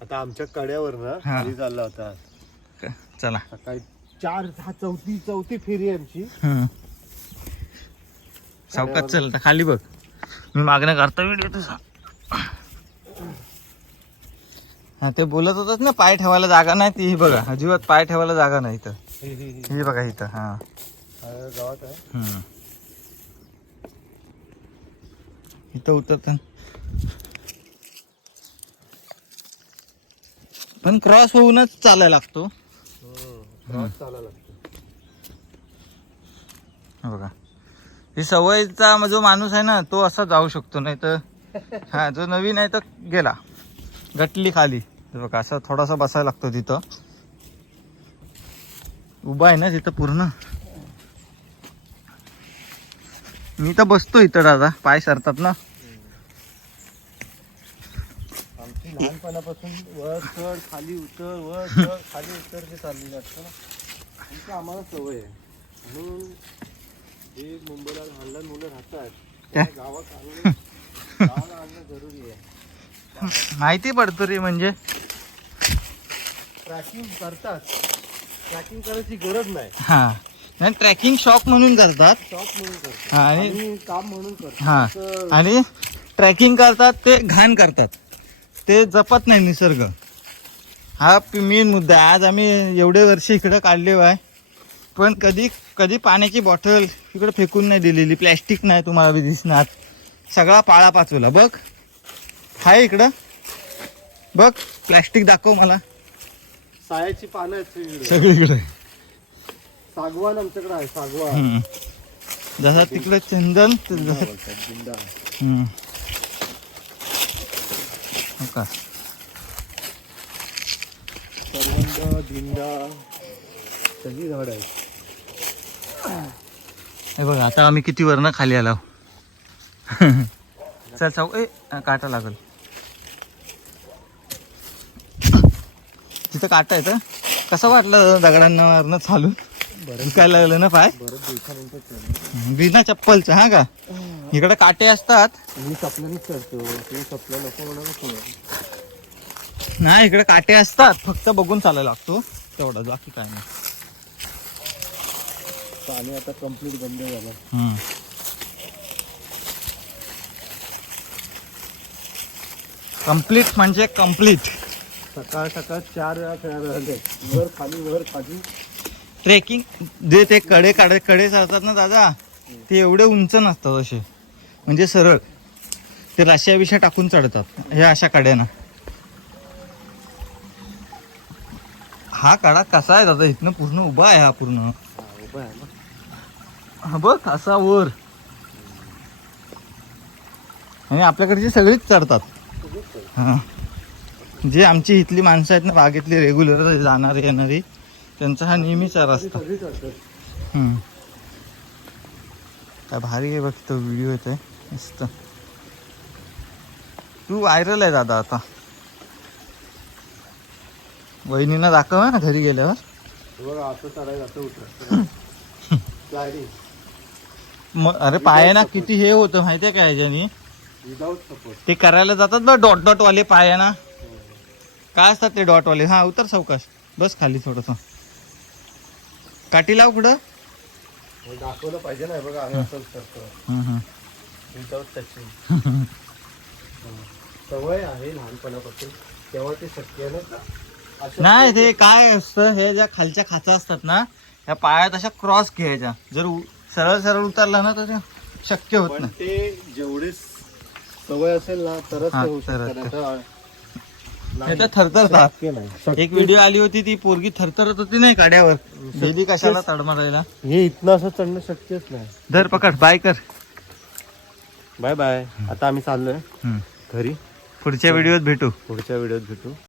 आता आमच्या कड्यावर ना. खाली चालला होता. क- चला. सकाळी चार हा चौथी चौथी फेरी आहे आमची. सावकाश चल आता खाली बघ. मी मागणं करता व्हिडिओ तुझा हा ते बोलत होतात ना पाय ठेवायला जागा नाही ती ही बघा अजिबात पाय ठेवायला जागा नाही इथं. ही- ही- ही. ही बघा इथं हा. हा, गावात आहे. हम्म. इथं उतरत. पण क्रॉस होऊनच चालायला लागतो. हे बघा. ही सवयीचा जो माणूस आहे ना तो असा जाऊ शकतो नाही तर हा जो नवीन आहे तर गेला. गटली खाली. बघा असं थोडासा बसायला लागतो तिथं. उभा आहे ना तिथं पूर्ण. मी तर बसतो इथं दादा. पाय सरतात ना. आमची लहानपणापासून वर चढ खाली उतर वर चढ खाली उतर जे चाललेलं असतं ना. आमचं आम्हाला सवय आहे. म्हणून जे मुंबईला लहान लहान मुलं राहतात. त्या- गावात आणणं गावाला आणणं जरुरी आहे. माहिती पडतो रे म्हणजे. ट्रॅकिंग करतात. ट्रॅकिंग करायची गरज नाही. हा. नाही ट्रॅकिंग शॉक म्हणून करतात. शॉप म्हणून करतात. हा आणि आणि काम म्हणून करतात. हा. असं आणि ट्रॅकिंग करतात ते घाण करतात. ते जपत नाही निसर्ग. हा मेन मुद्दा आहे. आज आम्ही एवढे वर्ष इकडं काढले आहे पण कधी कधी पाण्याची बॉटल इकडे फेकून नाही दिलेली. प्लॅस्टिक नाही तुम्हाला बी दिसणार. सगळा पाळा पाचवला बघ. हाय इकडं. बघ. प्लॅस्टिक दाखव मला. सायाची पानं आहेत सगळीकडे सागवान आमच्याकडे आहे सागवान. जसा तिकडे चंदन बिंदा तसं- बोलतात, बिंदा. हम्म. हो का? करवंद दिंडा सगळी झाड आहेत. हे बघा आता आम्ही किती वरनं खाली आलो. चल चाव. ए काटा लागल. तिथं काटा आहे तर कसं वाटलं दगडांना वरनं चालून दुखायला लागलं ना पाय. बिना चप्पलचं हा का? इकडे काटे असतात. मी सपल्यानेच चढतो तू सपल्या नको म्हणा नको. नाही इकडे काटे असतात. फक्त बघून चालायला लागतो. तेवढा बाकी काय नाही. पाणी आता कंप्लीट बंद झालं. हम्म. कंप्लीट म्हणजे कंप्लीट सकाळ सकाळ चार वेळा फिरायला झाले वर खाली वर खाली. ट्रेकिंग जे ते कडे कडे कडे चढतात ना दादा ते एवढे उंच नसतात असे. म्हणजे सरळ. ते राशियाविषयी टाकून चढतात. हे अशा काड्यानं. हा कडा कसा आहे दादा? इथनं पूर्ण उभा आहे हा पूर्ण. हा, उभा आहे हा बघ असा वर. आणि आपल्याकडची सगळीच चढतात. हा. जे आमची इथली माणसं आहेत ना बागेतली रेग्युलर जाणारी येणारी त्यांचा हा नेहमीचा रस्ता हम्म. काय भारी आहे बघ तो व्हिडिओ येतोय. मस्त. तू व्हायरल आहे दादा आता. वहिनीला दाखव हा घरी गेल्यावर. हे असं चढायचं मग अरे पायाना किती हे होतं माहितीये का ह्याच्यानी ते करायला जातात बघ डॉट डॉट वाले पायाना. काय असतात ते डॉट वाले? हा उतर सावकाश. बस खाली थोडस. काठी लाव कुठं दाखवलं पाहिजे ना हे बघा विदाऊट टचिंग सवय आहे लहानपणापासून. तेव्हा ते शक्य नाही ते काय असतं हे ज्या खालच्या खाचा असतात ना त्या पायात अशा क्रॉस घ्यायच्या. जर सरळ सरळ उतरला ना तर ते शक्य होत नाही. ते जेवढे सवय असेल ना तरच ते होऊ तरच शकतं. ते. नाहीतर तर थरथरतात शक्य नाही. एक व्हिडिओ आली होती ती पोरगी थरथरत होती नाही काड्यावर. कशाला तडमडायला? हे इथनं असं चढणं शक्यच नाही. धर पकड. बाय कर. Bye bye. आता आम्ही चाललोय. घरी. पुढच्या व्हिडिओत भेटू. पुढच्या व्हिडिओत भेटू.